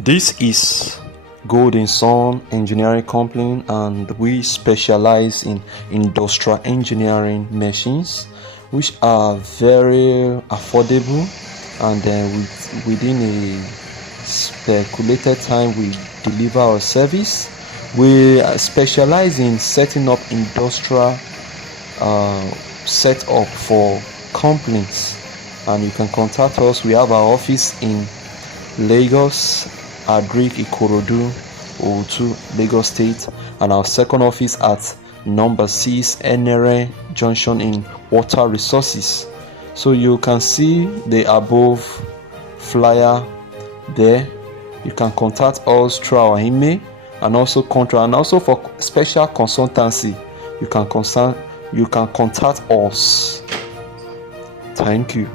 This is Golden Sun Engineering Company, and we specialize in industrial engineering machines which are very affordable, and within a speculated time we deliver our service. We specialize in setting up industrial setup for companies, and you can contact us. We have our office in Lagos, Adric Ikorodu, O2, Lagos State, and our second office at number 6 Enere Junction in Water Resources. So you can see the above flyer there. You can contact us through our email, and also contract, and also for special consultancy you can contact us. Thank you.